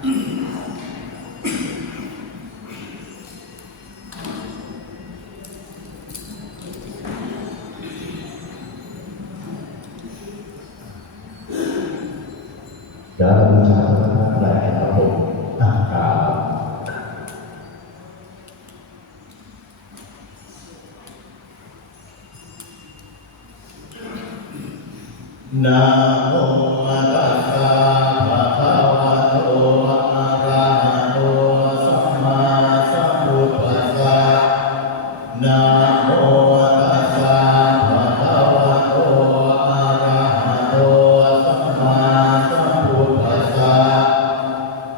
เดี๋ยวเราบูชาพระพุทธรูปครับผมกราบนะโมตัสสะภะคะวะโตอะระหะโตสัมมาสัมพุทธัสสะนะโมตัสสะภะคะวะโตอะระหะโตสัมมาสัมพุทธัสสะ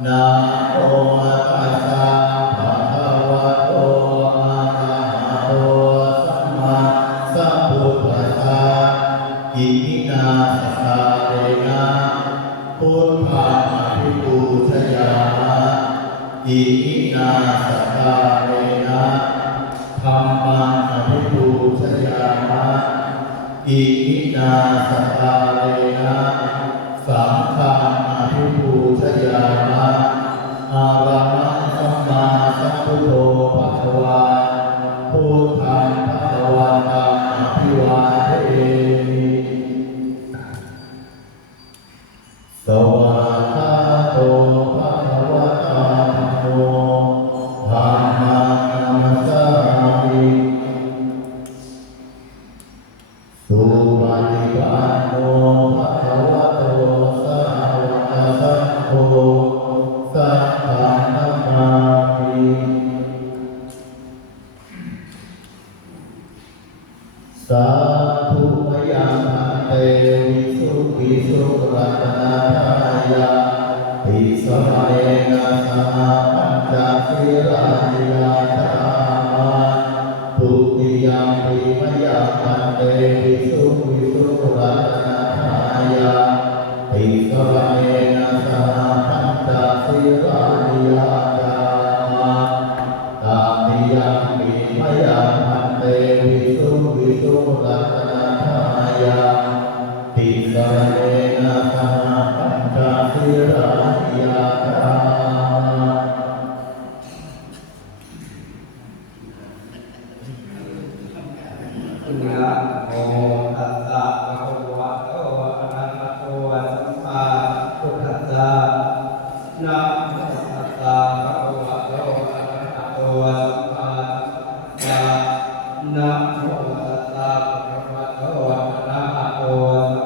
นะโมตัสสะภะคะวะโตอะระหะโตสัมมาสัมพุทธัสสะอิมินาสการเรนะพุทธังอภิปูชยามะอิมินาสการเรนะธัมมังอภิปูชยามะอิมินาสการเรนะสังฆังอภิปูชยามะอะระหังสัมมาสัมพุทโธภะคะวาพุทธังภะคะวันตังอภิวาเทมิ สวากขาโตภะคะวะตาธัมโมธัมมังนัมสสามิสุปฏิปันโนภะคะวะโตสาวกสังโฆสังฆังนัมมามิสาธุมยังพันเตวิสุวิสุรัตนาทายาติสมัยนาสมาปัญจศีลานิยาธามาทุติยมปิมยังพันเตวิสุวิสุรัตนาทายาติสมัยนาสมาปัญจศีลานิยาธามาตาติยมปิมยังพันเตวิสุวิสุรัตนาทายาติสรณเณนะสมาปัญจศีลานิยาธานะโมตัสสะภะคะวะโตอะระหะโตสัมมาสัมพุทธัสสะนะโมตัสสะภะคะวะโตอะระหะโตสัมมาสัมพุทธัสสะนะโมตัสสะภะคะวะโตอะระหะโต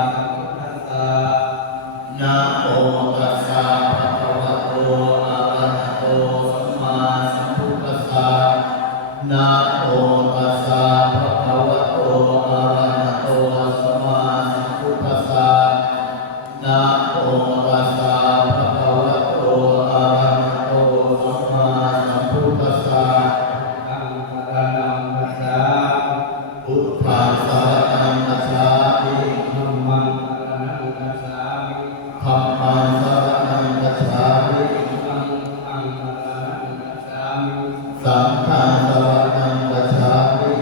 สัมมาสัมพุทธัสสะนะโมตัสสะภะคะวะโตอะระหะโตสัมมาสัมพุทธัสสะนะโมตัสสะภะคะวะโตอะระหะโตสัมมาสัมพุทธัสสะนะโมตัสสะภะคะวะโตอะระหะโตสัมมาสัมพุทธัสสะอังสรณังคัจฉามิ พุทธังสรณังคัจฉามิ ธัมมังสรณังคัจฉามิ ธัมมังสรณังคัจฉามิ สังฆังสรณังคัจฉามิ สังฆังสรณังคัจฉามิ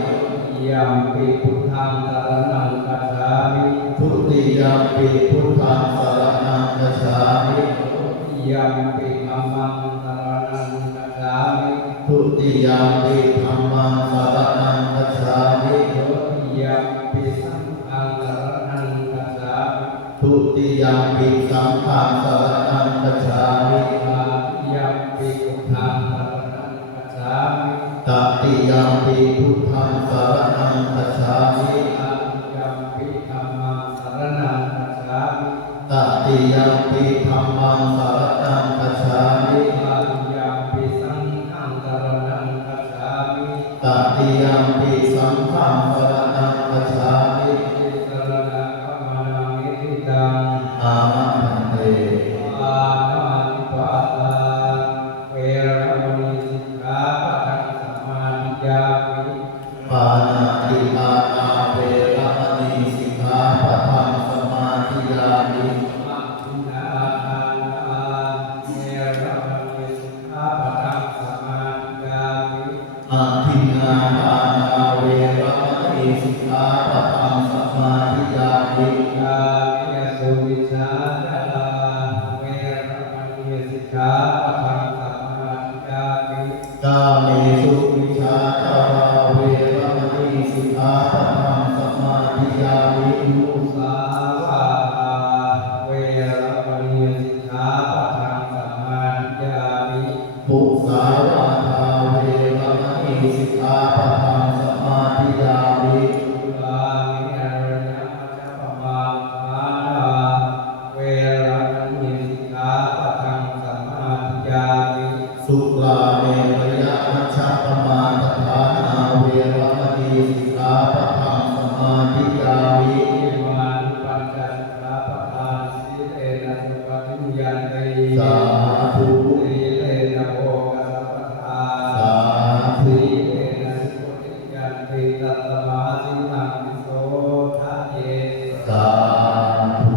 ยัมปิพุทธังสรณังคัจฉามิ ทุติยมปิพุทธังสรณังคัจฉามิ ทุติยัมปิธัมมังสรณังคัจฉามิ ทุติยมปิธัมมังสรณังคัจฉามิ ทุติยัมปิสังฆังสรณังคัจฉามิ ทุติยมปิสังฆังสรณังคัจฉามิ ตาติยัมปิพุทธังสรณังคัจฉามิ ตติยมปิพุทธังสรณังคัจฉามิ ตาติยัมปิธัมมังสรณังคัจฉามิ ตติยมปิธัมมังสรณังคัจฉามิ ตาติยัมปิสังฆังสรณังคัจฉามิ ตติยมปิสังฆังสรณังคัจฉามิ ติสรณะกัมมานังนิทิตัง อามัคคันเต ปานาติปาตาเวรมณีสิกขาปะทังสมาธิยามิ ปานาติ ขาปะทังสัมมาทิฏฐิยามิ กาเมสุวิชาจาราเวรมณีสิกขาปะทังสมาธิยามิ มุสาวาทาเวรมณีสิกขาปะทังสมาธิยามิ ปุสาวาทาเวรมณีสิกขาปะทังสมาธิยามิ สุรามิเนรยมัจจปมาทานาเวรมณีสิกขาปะทังสมาธิยามิ สุราเมรยมัชฌัปปมาทฐานาเวรมณีสิกขาปะทังสมาธิยามิ อิมานิปัญจสิกขาปะทานสีเลนะสุปฏิยันติ สาธุ สีเลนะโภคสัพพทา สาธุ สีเลนะสุปฏิยันติตัตตมหาสินังวิโสทะเย สาธุ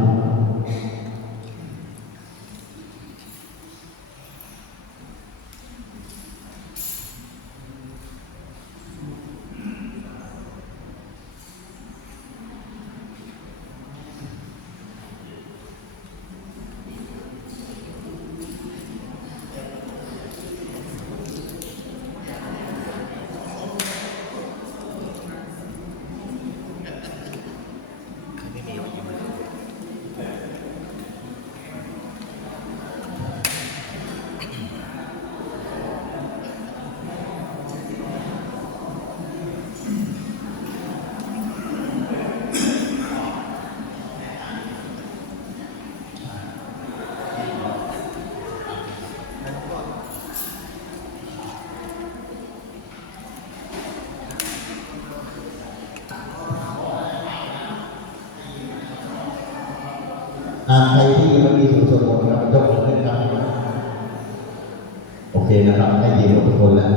ใครที่ยังไม่มีส่วนสมบูรณ์ครับยกมือขึ้นครับโอเคนะครับให้ยืนทุกคนแล้ว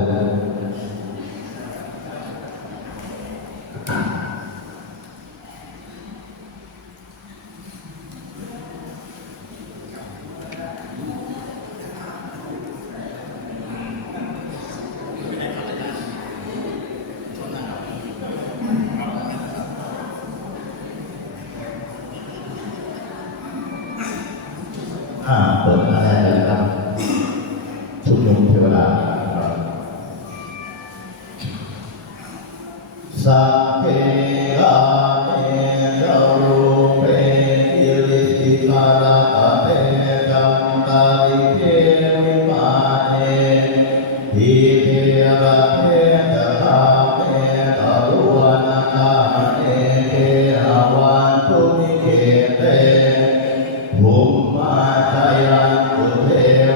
เปิดอะไรกันนะครับชุมนุมเทวดาสัพเพอาเมจารุเปยิริสิกาลาเตจัมตาริเทวิมาเนหิเทระเทตถาเมตารุวนาคาเนเทหาวันตุนิเกเตภูมาจายันตุเท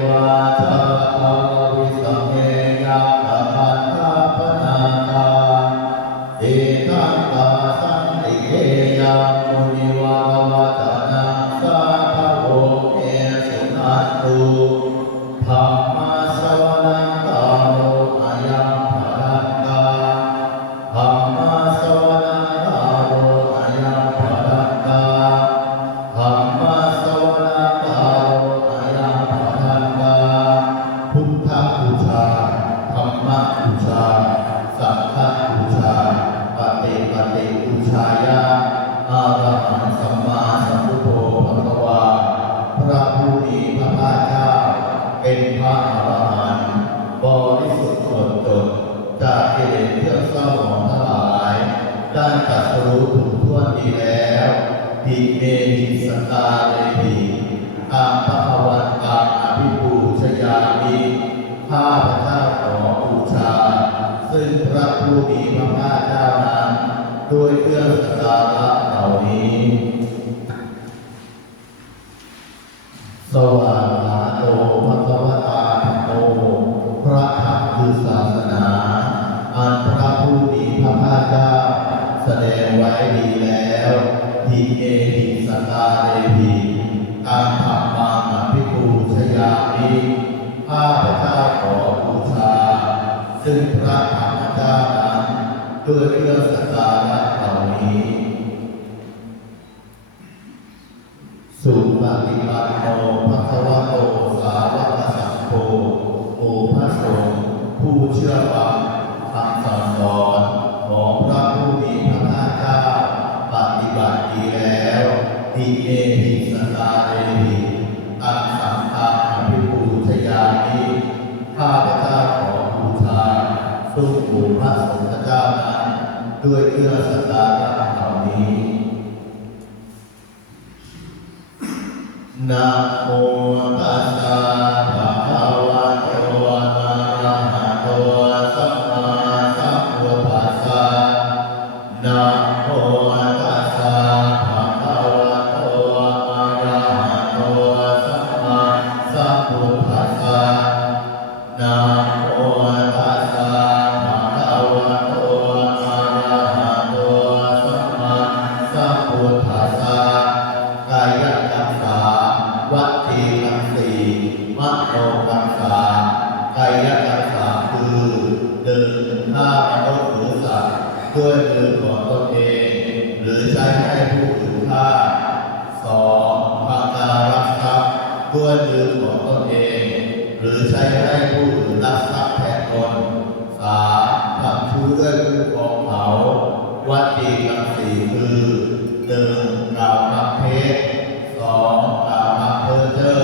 วาชาภาวิสัมเมยัตถะพันธาปนาคาเอตังกาสันติเกยังมุนิวาวัตนังสาธโวเอสุนันตุธัมมาสวนังกาโลอายังภรังกาธัมมาสวนังกาโลอายังภรังกาธัมมาสวนังกาโลอายังภรังกาพุทธบูชาธัมมบูชาสังฆบูชาปฏิบูชายาอะระหังสัมมาสัมพุทโธภควาพระผู้มีพระภาคเจ้าเป็นพระอรหันต์บริสุทธิ์หมดจดจากกิเลสเครื่องเศร้าหมองทั้งหลายได้ตรัสรู้ถูกถ้วนดีแล้วทิเมหิสตาเรหิอาภะคะวันตังอภิปูชยามิข้าพเจ้าขอบูชาซึ่งพระผู้มีพระภาคเจ้านั้นด้วยเครื่องสักการะเหล่านี้ สวากขาโตภควตาธัมโมพระธรรมคือศาสนาอันพระผู้มีพระภาคเจ้าแสดงไว้ดีแล้วหิเอหิสตาเรหิตังธัมมังอภิปูชยามิข้าพเจ้าขอบูชาซึ่งพระธรรมเจ้านั้นด้วยเครื่องสักการะเหล่านี้ สุปฏิปันโนภควโตสาวกสังโฆหมู่พระสงฆ์ผู้เชื่อฟังคำสั่งสอนของพระผู้มีพระภาคเจ้าปฏิบัติดีแล้วทิเมหิสตาเรหิตังสังฆังอภิปูช เครื่องสักการะเหล่านี้นะโมตัสสะภะคะวะโตอะระหะโตสัมมาสัมพุทธัสสะนะโมตัสสะภะคะวะโตอะระหะโตสัมมาสัมพุทธัสสะนะโมตัสสะภะคะวะโตอะระหะโตสัมมาสัมพุทธัสสะกายกรรมสามวัจีกรรมสี่มโนกรรมสามกายกรรมสามคือหนึ่งฆ่ามนุษย์หรือสัตว์ด้วยมือของตนเองหรือใช้ให้ผู้อื่นฆ่าสองพาการักทรัพย์ด้วยมือของตนเองหรือใช้ให้ผู้อื่นลักทรัพย์แทนตนสามทำชู้ด้วยผู้ครองเขาวัจีกรรมสี่คือหนึ่งกล่าวคำเท็จสองกล่าวคำเพ้อเจ้อ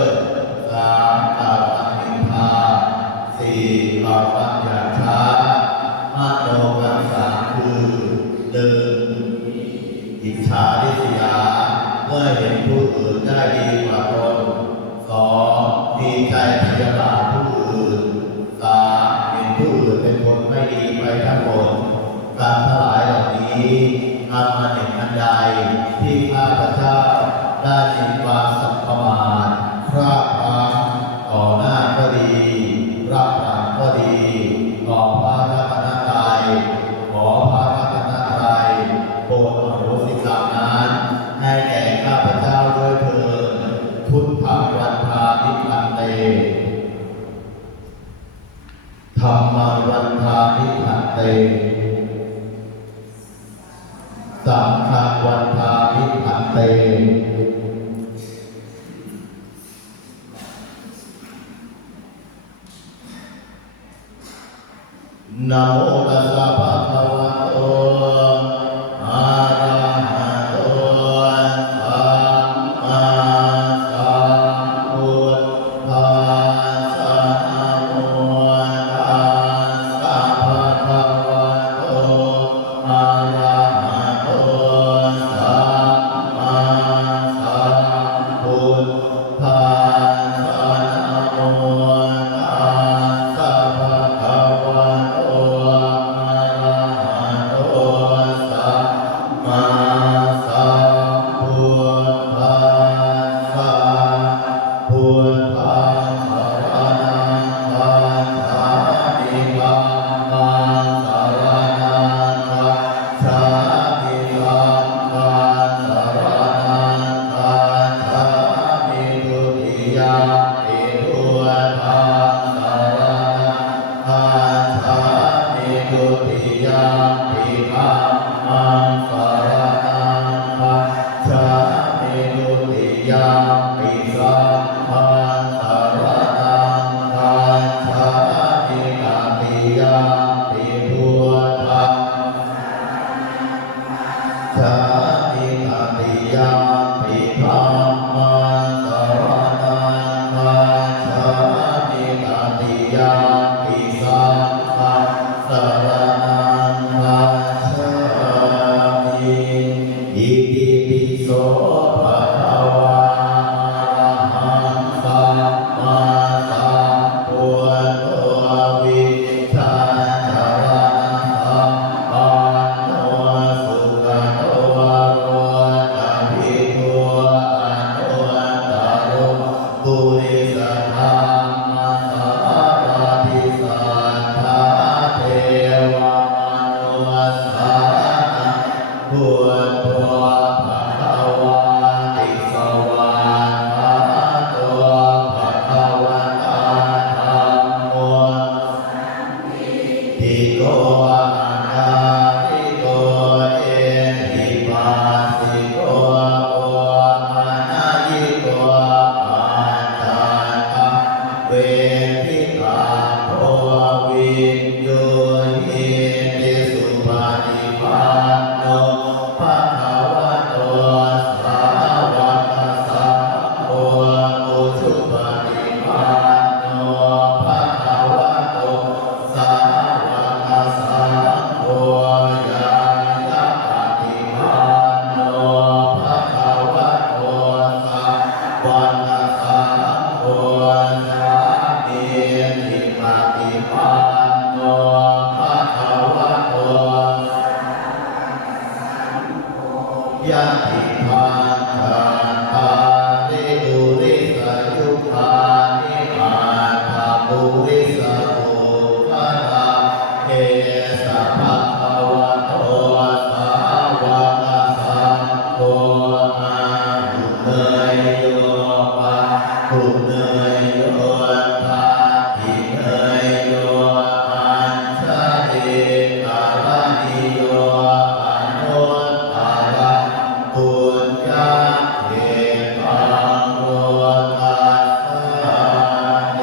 สามกล่าวคำนินทาสี่กล่าวคำหยาบช้ามโนกรรมสามคือหนึ่งอิจฉาริษยาเมื่อเห็นผู้อื่นได้ดีกว่าตนสองดีใจพยาบาทผู้อื่นสามเห็นผู้อื่นเป็นคนไม่ดีไปทั้งหมดการทั้งหลายเหล่านี้ทำมาหนึ่งอันใดที่ข้าพเจ้าได้มีความสัมมาทพลาดพลั้งต่อหน้าก็ดีรับหลังก็ดีต่อพระรัตนตรัยขอพระรัตนตรัยโปรดอโหสิกรรมนั้นให้แก่ข้าพเจ้าด้วยเถิดพุทธังวันทานิพันเตธัมมังวันทานิพันเตสังฆังวันทานิพันเตนะโมตัสสะภะคะวะโตอะระหะโตสัมมาสัมพุทธัสสะนะโมตัสสะภะคะวะโตอะระหะโตสัมมาสัมพุทธัสสะนะโมตัสสะภะคะวะโต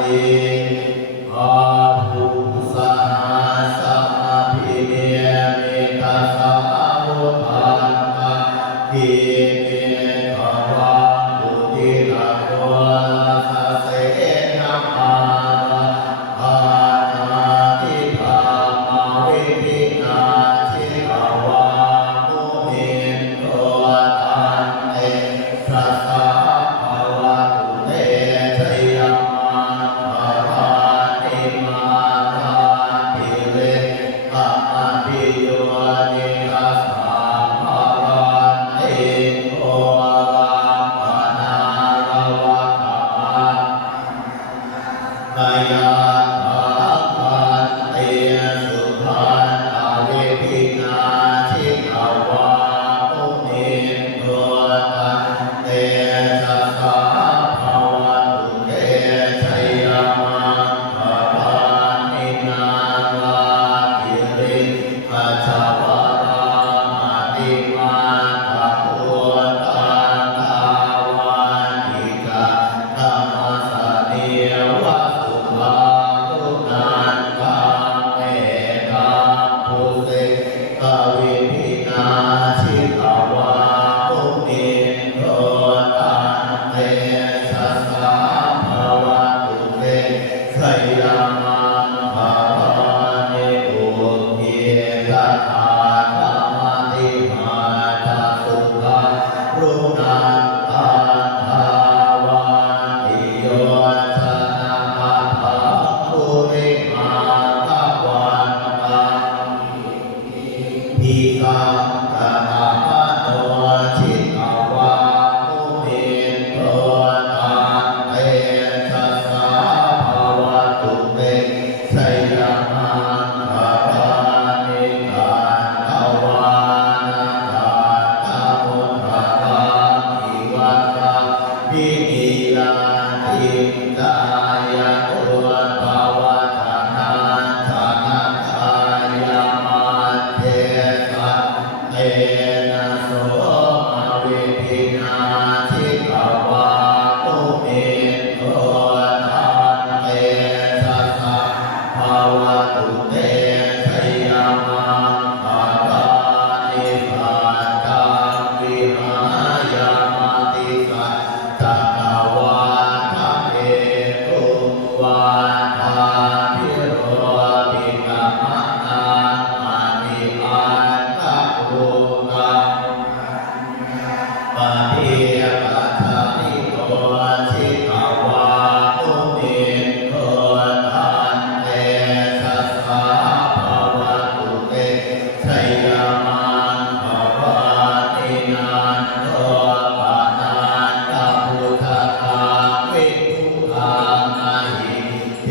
อาภูสหัสมาภิเนมิตัสสะอุปันตังทิเมขวังตุติระโกลัสสะเสนะมาระอานาทิภามาวิภินาทิภาวามุนินโตตันเตสัสสะภาวะตุเตชยมังคารานิมาราภิเรอะอะภิโยนิทัสสะภารันเตโอรังปนาระวะกะมัง กายาทัพพันเตสุขันตาเวทินาทิภาวามุนินโทตันเตสัสสะภาวะตุเตชัยมังคารานินาราภิริปัจจวรามาติมาตะโพตันตาวานิกาธัมมัสสะเนวะสุภาตุนันตังเมตังพุเสกวิภินาทิภาวามุนินโทตันเตสัสสะภาวะตุเตชัยมังคารานิอุเทระธาธัมมติมาตาสุภารุนันตันทาวานิโยชนะมัปปะปุริมาตะวันตัง ทิกังกะมะมะโนชิตวามุนินโทตันเตสัสสะภาวะตุเตชัยมังคารานิกันตวานาคาตมุขะตังอิวัตตะวินิยาติกายะโอภาวะทานันทานันทายามัจเจสัตเตนะโสมาวิภินาทิภาวามุนินโทตันเตสัสสะภาวะตุเตชัยมังคารานิพันตังวิหายามาติสัจจกวาทะเอตุวาทาภิโรภิกขมะนามานิอันตะโลกัง ปฏิปัฏฐานิโกทิภาวามุนินโทตันเตสัสสะภาวะตุเตชัยมังคารานินันโทปะนันตพุทธาวิทุขังอหิเท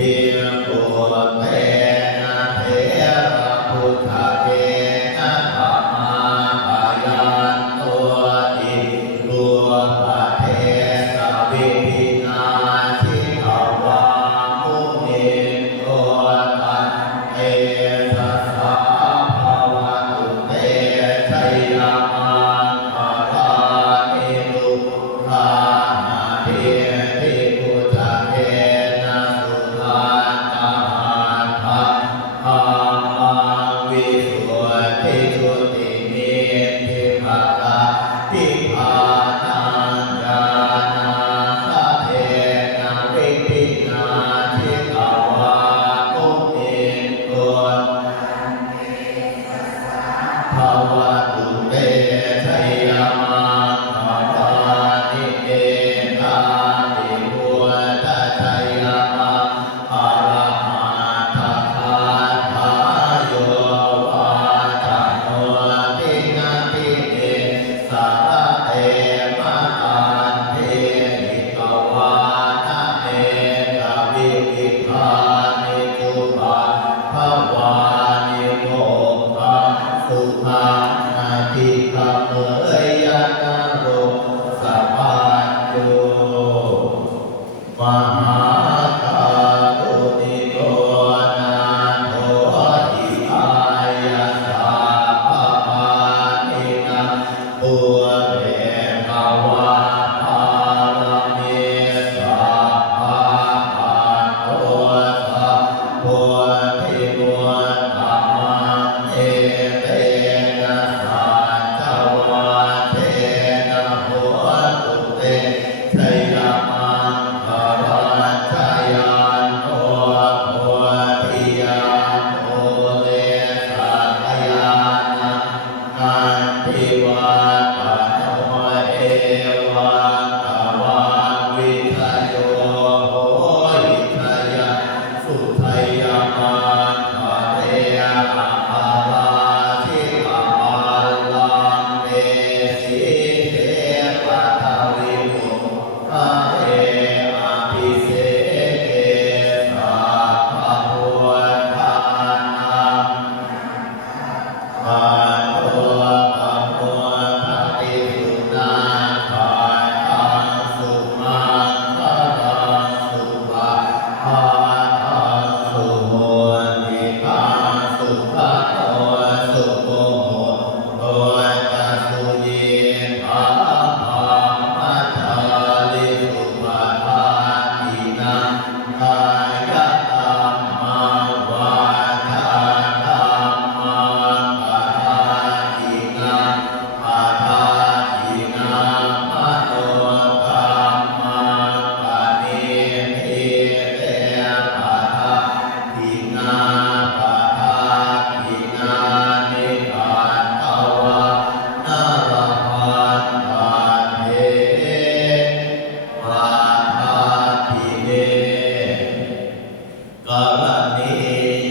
กรณี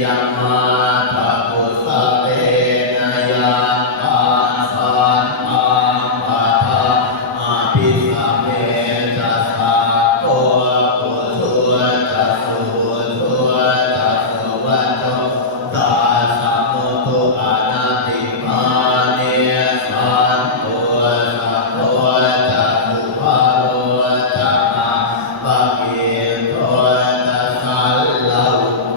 ยมาภะกุสเตนะยะตาสันตังปะทะอาภิสัมเมจัสสะโตปุถุจัสสุทุจัสสุวัจโตตัสสะโมตุอะนาติมาเนสันตุสัพโตจักขุภาโรจักขะปะเกโตจัสสัลลาภ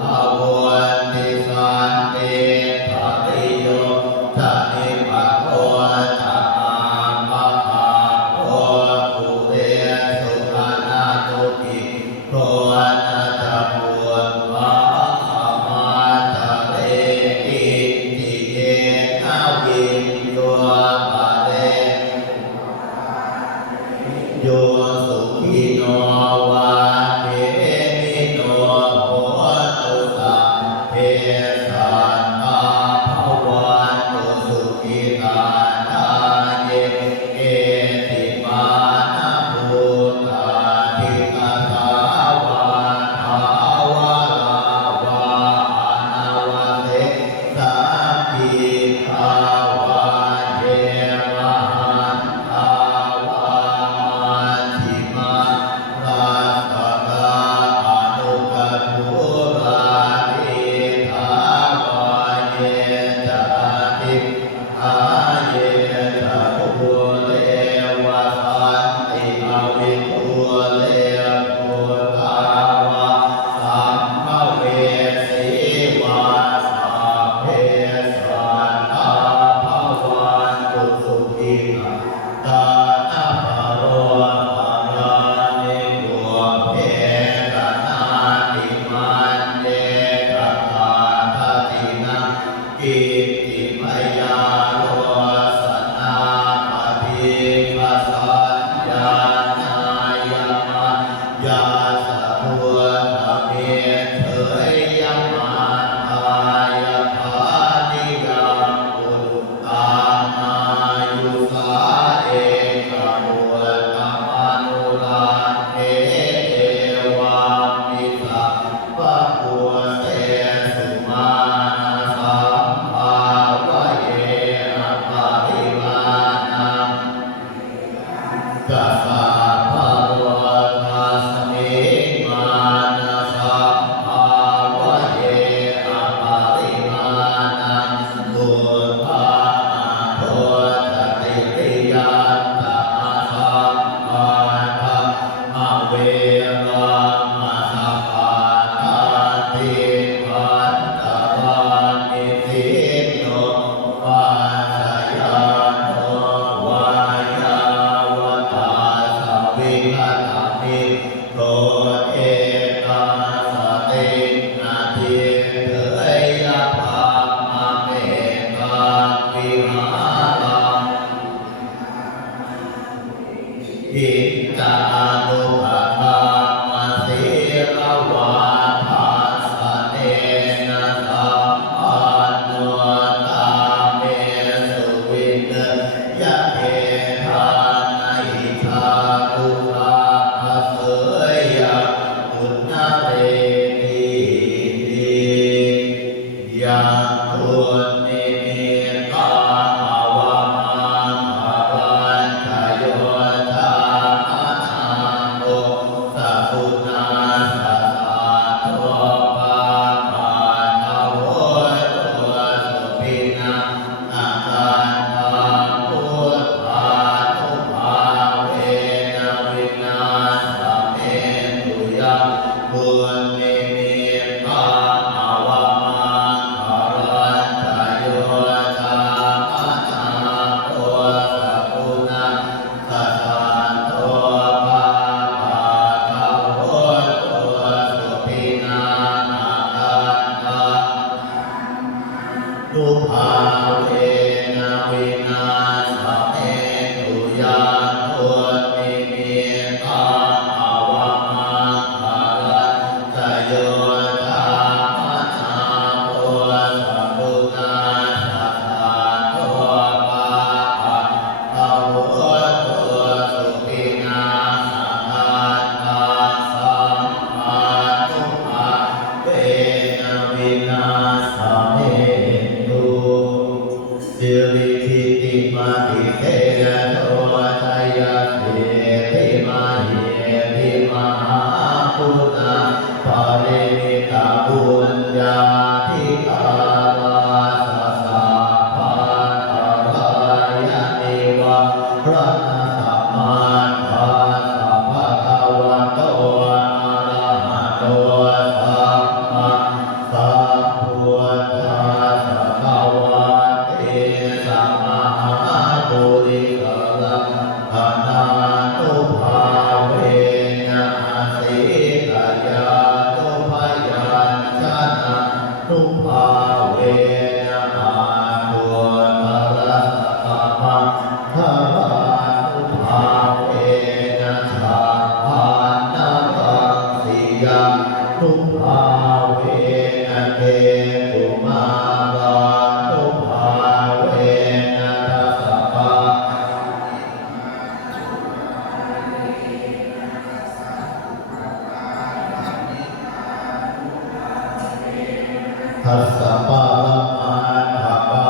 ทัสสะปะระมาทะปา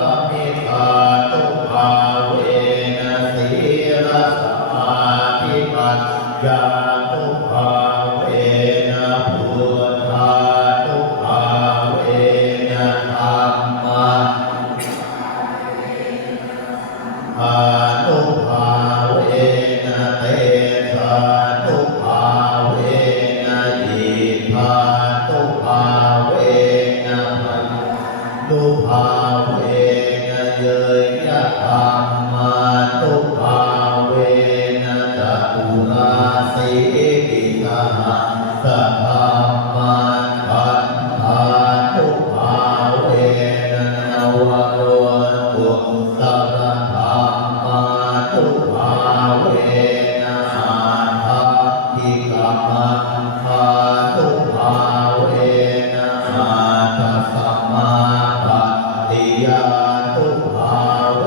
ระมิตาตุภาเวนะสีรสมาธิปัญญาตุภาเวนะพุทธาตุภาเวนะธัมมาอาตุภาเวนะเตชะตุภาเวนะอิทาตุภาเวนะปัญตุภาเวนะเยยะธรรมาตุภาเวนะจัตุราสีปิสหะสัทธัมมาปันธาตุภาเวนะนวโรตุสรธัมมาตุภาเวนะอาทัปปิกมังคาตุภาเวนะอาทัสสะมาปะติยาตุภาเว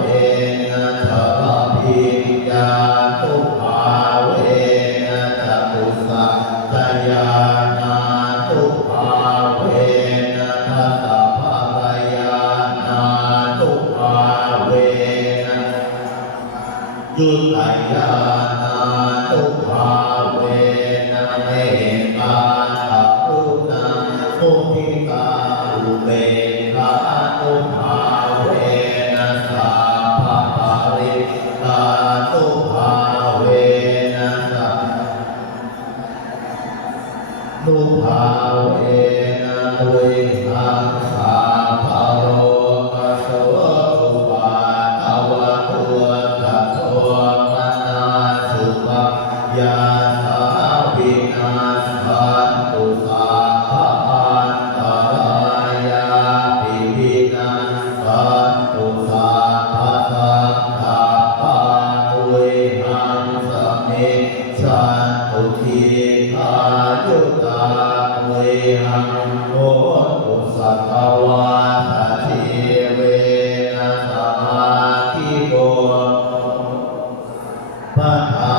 นะสัพพิญญาตุภาเวนะจัตุสัจจญาณาตุภาเวนะทัสสะภะคะยานาตุภาเวนะยุตตยานาตุภาเวนะเมตตาตะรุณามุทิตาอุเบกขาตุภาเวนะสัพพะปะริตาตุภาเวนะสัพตุภาเวนะตุยหังสาภโรกโสตุปาตวะตัวตัตโตมนาสุปยาสาวินาสันตุสาภปันตรายาปิวินาสันตุสาภสังฆาปาตุยหังสมิสันตุทีฆายุตาตุยหังโหตุสัตวาสัจเวนะสมาธิโกปะทา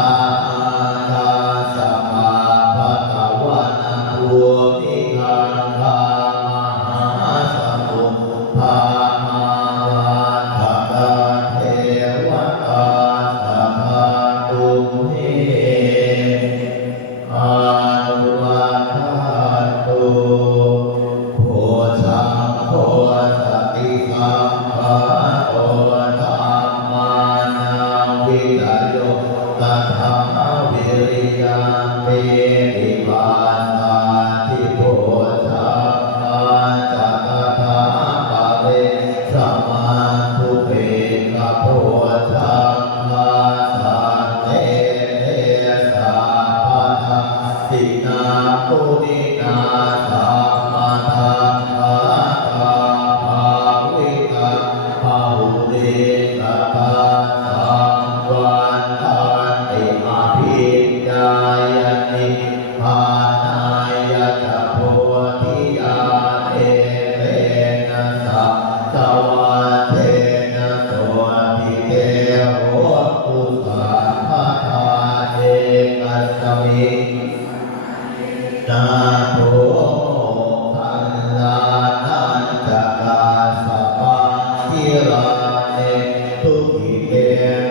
ตาสัมมาปะตะวะนะโวมิคังคามหาสมุทธามาราธกะเทวตาสัพพะตุเมอานุวัฏฏันตุโพชังโพสติสัมภะโตธัมมานาวิจโยตัทธาวิริยังเปติปัสสาธิโพชังอาจัตถาปะเรสมาทุเปกะโพชังอาสันเตเทสาภะทังสินาปุรินาสัมมาทังคาตาภาวิตังภาหุเรตตาสังวันตันติมาภิญญายนิพานายะจะโพธิญาเทเตนะสัพสวะเทนะโสติเตโหตุสัพพะทาเทกัสสมินาโถคันลานันจะกาสปังทิราเนทุกิเต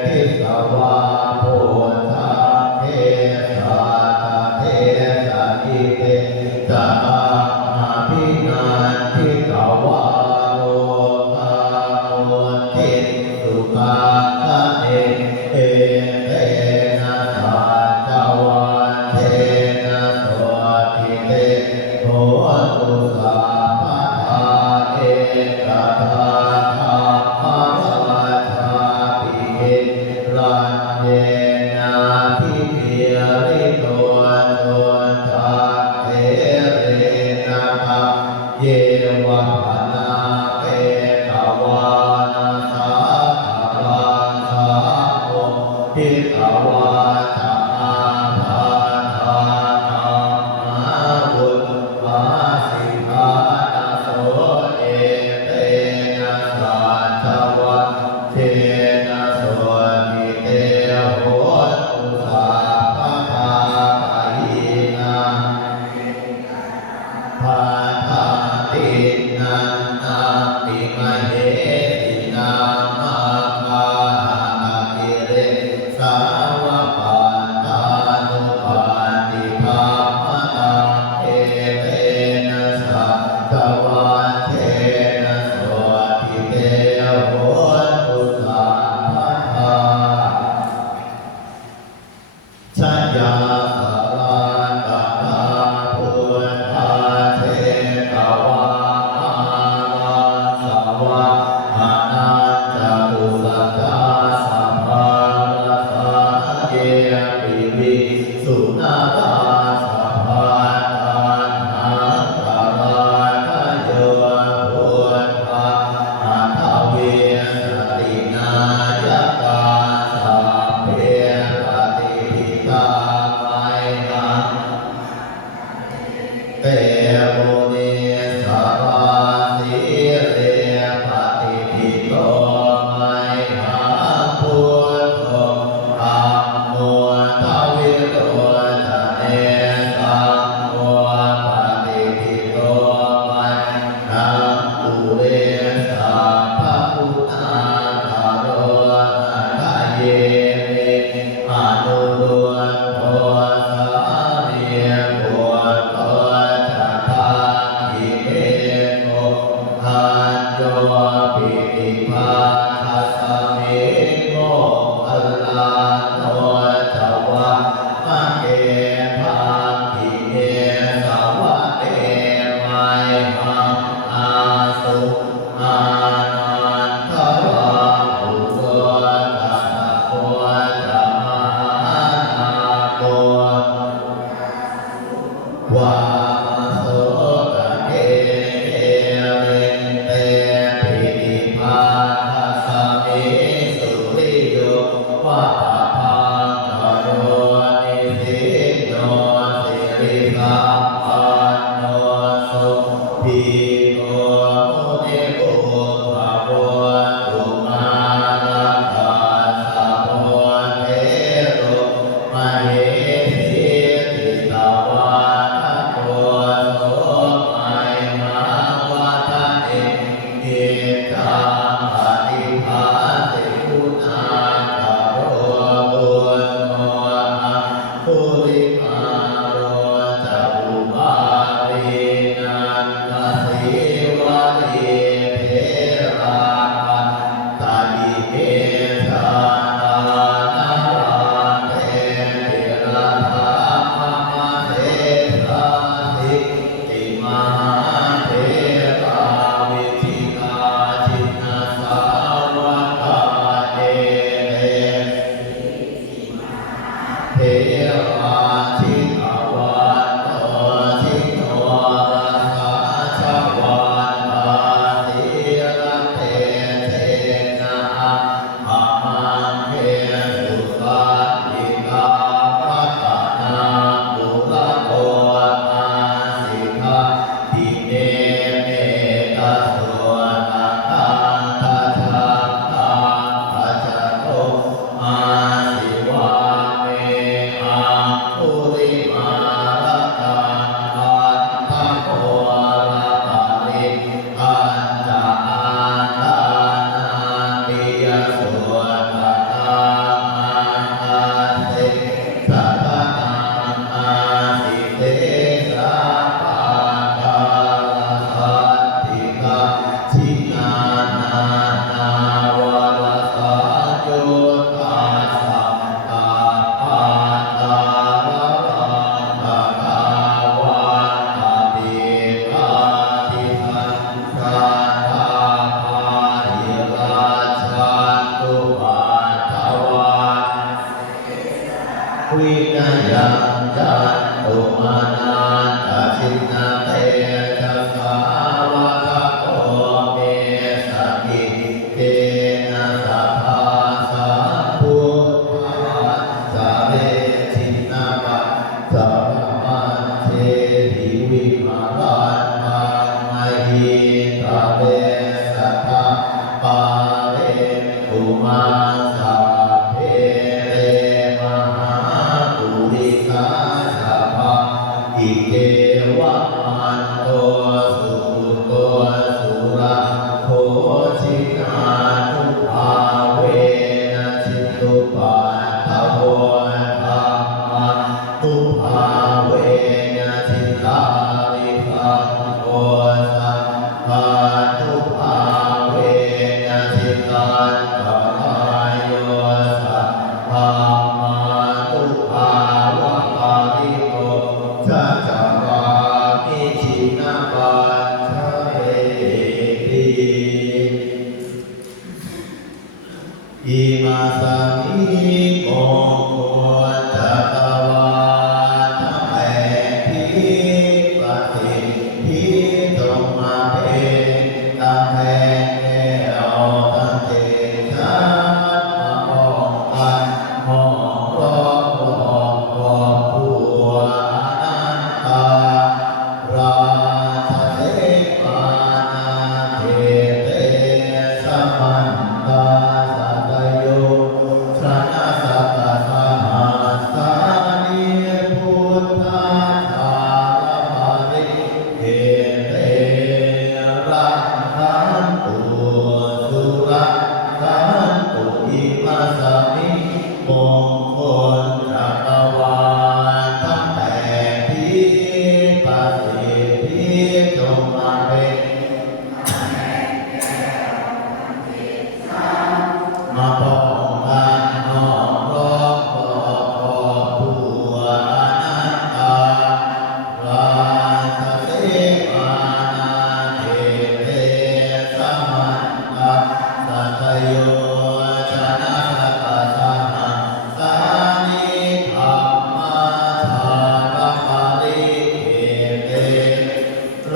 ทิสวาโพธาเทสาตาเทสานิเตสะอานาภินันทิกวาโลกาโมทิสุขะคะเนเอเตนะสัจวะเทนะโสติเตโหตุสัพพะทาเอกทาธรรมราชาปิเกรัญเยนาทิเพียริโตโตทัตเถเรนะคัมเยวะภนาเปตวานาสาภารังสาโมทิตวาจาอาภาธานามาวุตวาสิกานาโสเอเตนะสัจวัตเทนะโสติเตโหตุสัพพะทาปะหินาภาทาติน มุนิสวาสีเลปฏิทิโตไมหาพุทโธธัมโมทวิโตทะเนสังโฆปฏิทิโตไมนังปุเรสัพพพุทธาคาโรนาคเยมิอนุรุตโตสาเรียบุตโตจัตตา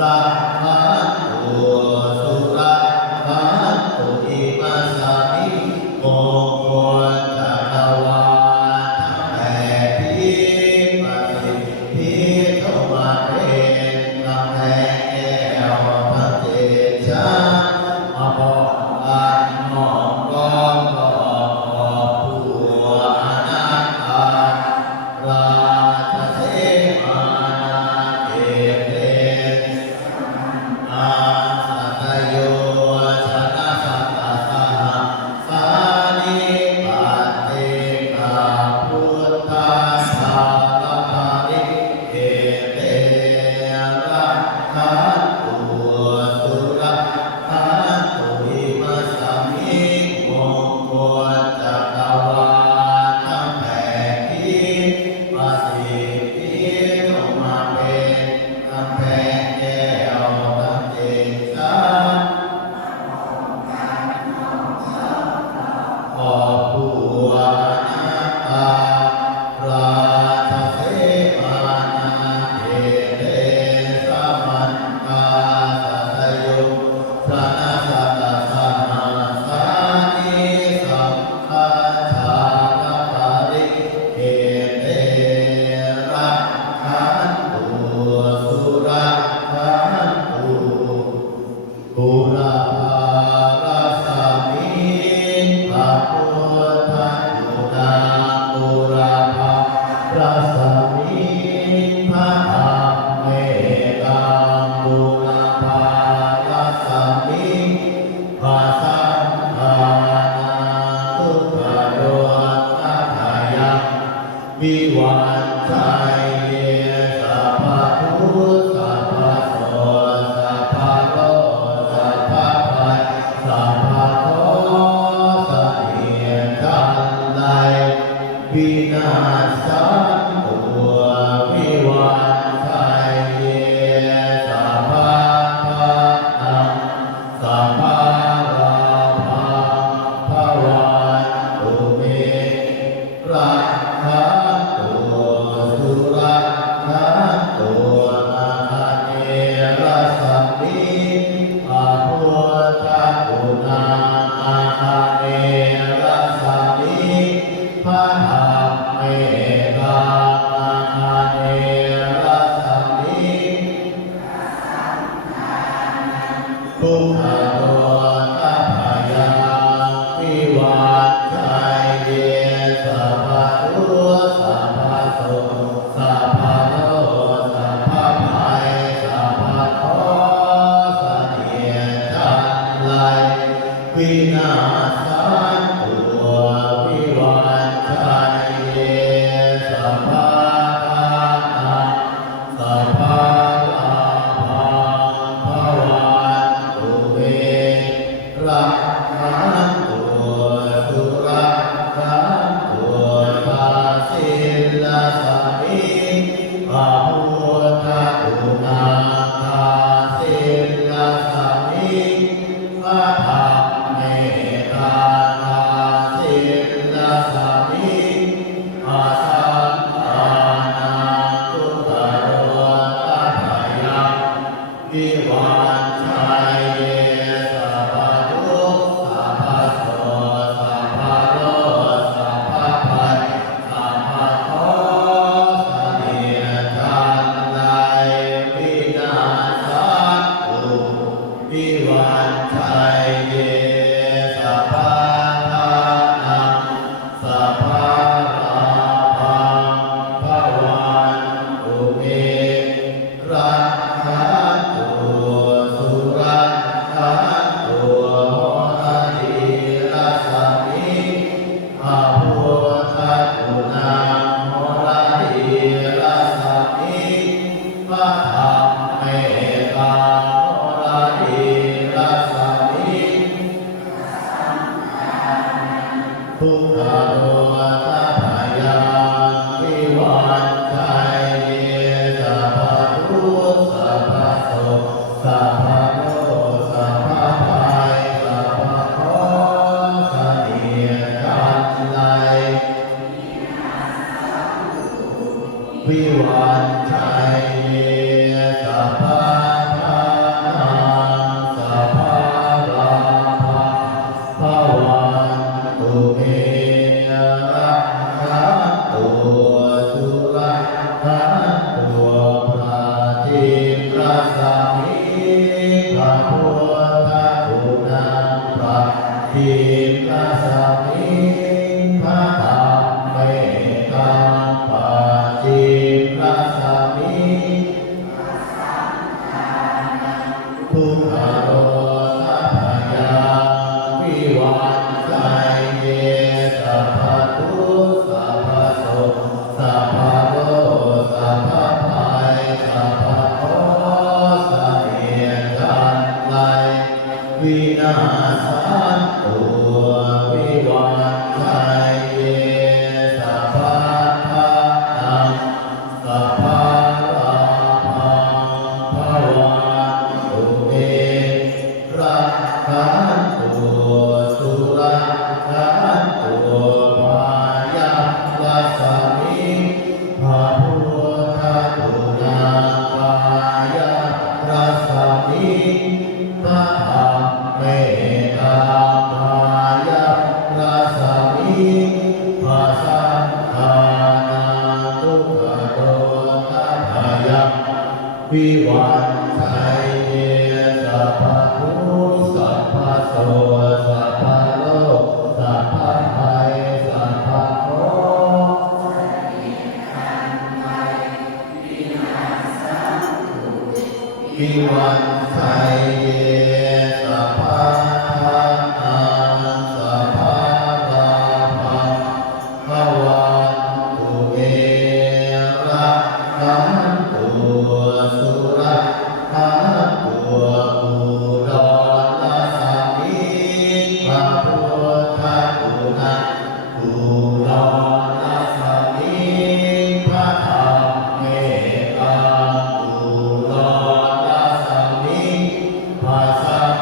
รักขันตุสุรักขันตุอิมัสสมิโมโคจักรวาลทั้งแผ่ทิพย์ประสิทธิเข้ามาเป็นกำแพงแก้วทั้งเจ็ดชั้นมาบอกกันมองร้องร้องขอบผู้อนันตราชเทมานาเกเรอาสัตโยชนะสัตตะสหสานิปัตเตกาพุทธาสารภาริเกเตระขันตุสุระขันตุอิมัสสมิมงคลจักรวาลทั้งแผ่ทิพย์ประสิทธิเข้ามาเป็นกำแพงแก้วทั้งเจ็ดชั้นขอบผู้อนันตราชเทมานาเกเรสมันตาสัตโยชนะสัตตะสหสานิสัมปัญชารภาริเกเตระขันตุสุระขันตุปุราภารสมิงพระพุทธจุฬาปุราภารสมิงพระธรรมเมตังปุราภารสมิงพระสังฆานาทุกขโยตัทายังวิวันชัยเยสัพพทุกข์สัพพโสสัพพโลกสัพพภัยสัพพโทสะเนียนจันไลวินาศสันตุวิวันชัยเยสัพพะนังสัพพะราภังภวันตุเมรักขันตุสุรักขันตุอาคาเนรัสสมิพระพุทธกุณาอาคาเนรัสสมิพระธรรมเมตังอาคาเนรัสสมิทุกขโรตัพพยังวิวันชัยเยสัพพทุกข์สัพพโสสัพพโลกสัพพภัยสัพพโทสะเนียนจันไลวินาศสันตุวิวันชัยเยสัพพะนังสัพพะลาภังภวันตุเมรักขันตุสุรักขันตุภาสิลสมิงพระพุทธกุณาภาสิลสมิงพระธรรมเมตตาภาสิลสมิงพระสังฆานาทุกขโรตัทายังวิวันชัยเยสัพพทุกข์สัพพโสสัพพโลกสัพพภัยสัพพโทสะเนียนจันไลวินาศสันตุวิวันชัยเยสัพพะนังสัพพะราภังภวันตุเมรักขันตุสุรักขันตุโหติรัสสมิงพระพุทธกุณาโหติรัสสมิงพระธรรมเมตตาโหติรัสสมิงทุกขโรตัพพยังวิวันชัยเยสัพพทุกข์สัพพโสสัพพโลกสัพพภัยสัพพโทสะเนียนจันไลวิวันชัยเยสัพพะ พุทธคุณังปะทิรัสสมิงพระธรรมเมตังปะทิรัสสมิงพุทธโรสัพพยังวิวัชชัยเยสัพพทุกข์สัพพโสกสัพพโรคสัพพภัยสัพพโทสะเทียนจันไลวินาสันตุวิวัชชัยเยสัพพะทังสัพพะราภังภวันตุเตรักขันตุสุรักขันตุมายังรัสสมิงพระพุทธคุณังมายังรัสสมิงพระธรรมเมตตามายังรัสสมิงพระสังฆานังทุกขโดตัพพยังวิวัชชัยเยสัพพทุกข์สัพพโสสัพพโลกสัพพภัยสัพพโทวิวัชชัยเยสัพพะทังสัพพะราภังภวันตุเตรักขันตุสุรักขันตุอุดรสามิพระพุทธคุณังอุดรสามิพระธรรมเมตตาอุดรสามิพระสัง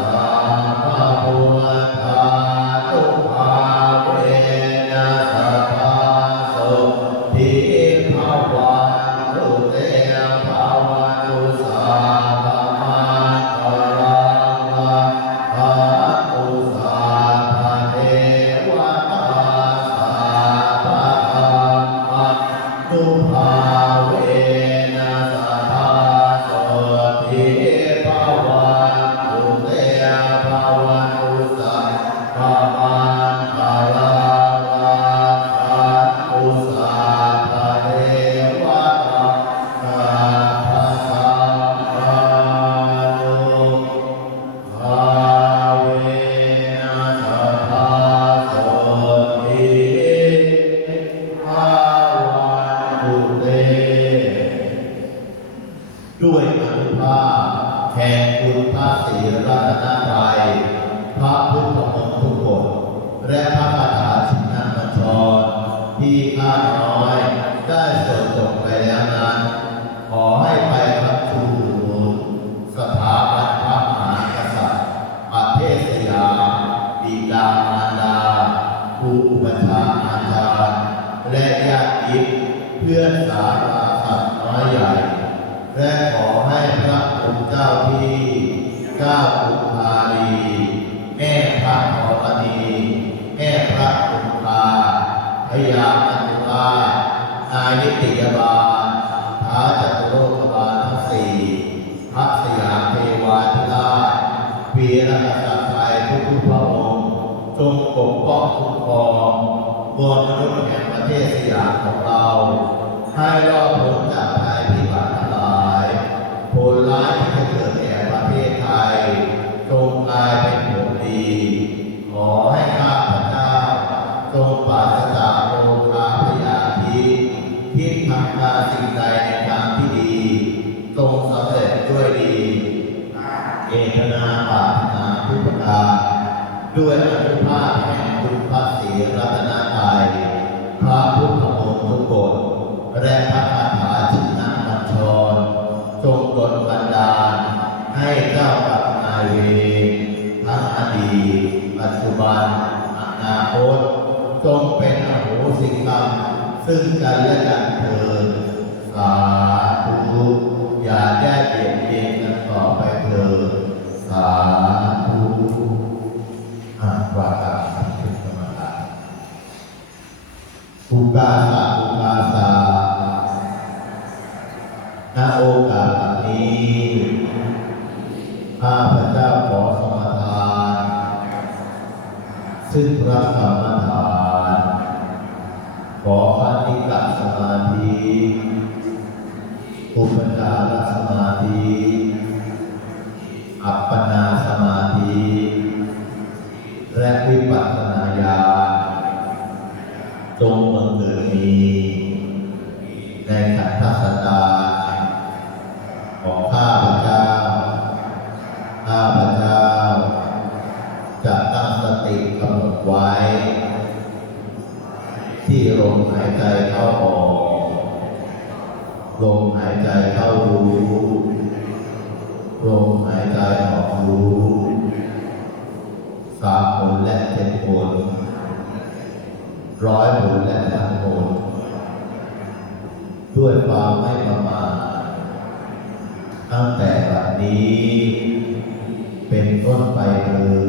าภะพุทธาตุภาเวนะสัพพะโสทิภาวันตุเตภาวันตุสาภะมังคารังภะตุสาภะเทวตาสาภะธัมมะตุภาเวนะสัพพะโสทิภาวันตุเตภาวันตุสาภะมังคารังภะตุสาภะเทวตาสาภะธัมมานุภาเวนะสัพพะโสทิภาวันตุเต ด้วยอนุภาพแห่งคุณพระศรีรัตนตรัยพระพุทธมนต์ทุกบทและพระคาถาชินบัญชรที่ข้าน้อยได้สวดจบไปแล้วนั้นขอให้ไปรับชูสถาบันพระมหากษัตริย์ประเทศสยามบิดามารดาครูอุปชฌาย์อาจารย์และญาติมิตรเพื่อนสาราสัตว์น้อยใหญ่ และขอให้พระองค์เจ้าที่เจ้าปุภาลีแม่พระธรณีแม่พระปุภาพยาอันตุลานายนิติยบาลท้าจตุโลกบาลทั้งสี่พระสยามเทวาธิราชวีรกษัตริย์ไทยทุกพระองค์จงปกป้องคุ้มครองมวลมนุษย์แห่งประเทศสยามของเราให้รอดพ้นจากภัยพิบัติทั้งหลายผลร้ายที่จะเกิดแก่ประเทศไทยจงกลายเป็นผลดีขอให้ข้าพเจ้าจงปราศจากโลภะพยาธิคิดทำการสิ่งใดในทางที่ดีจงสำเร็จด้วยดีเอตนาปรารถนาทุกประการด้วยอนุภาพแห่งคุณพระศรีรัตนตรัยพระพุทธมนต์ทุกบทและพระคาถาชินบัญชรจงดลบันดาลให้เจ้ากรรมนายเวรทั้งอดีตปัจจุบันอนาคตจงเป็นอโหสิกรรมซึ่งกันและกันเถิดสาธุอย่าแยกเบียดเบียนกันต่อไปเถิดสาธุว่าการเป็นกรรมฐานอุกาสะอุกาสะณโอกาสนี้ข้าพเจ้าขอสมาทานซึ่งพระกรรมฐานขอคติกะสมาธิอุปจารสมาธิอัปปนาสมาธิและวิปัสสนาญาณจงบังเกิดมีในขันธสันดานของข้าพเจ้าข้าพเจ้าจะตั้งสติกำหนดไว้ที่ลมหายใจเข้าออกลมหายใจเข้ารู้ลมหายใจออกรู้3 ผลและ7 ผล100 ผลและ1,000 ผลด้วยความไม่ประมาทตั้งแต่บัดนี้เป็นต้นไปเลย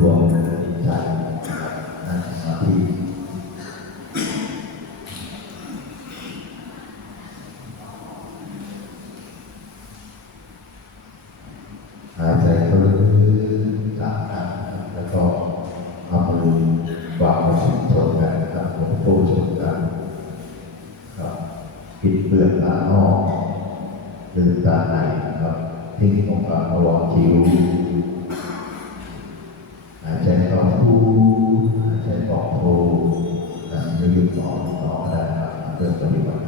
รวมใจนั่งสมาธิหายใจเข้าลึกๆจากกันแล้วก็เอามือวางไว้ชนกันนะครับหัวโป้ชนกันครับปิดเปลือกตานอกลืมตาในครับทิ้งตรงกลางระหว่างคิ้วหายใจเข้าพูหายใจออกโทจะหยุดต่อได้ครับเริ่มปฏิบัติ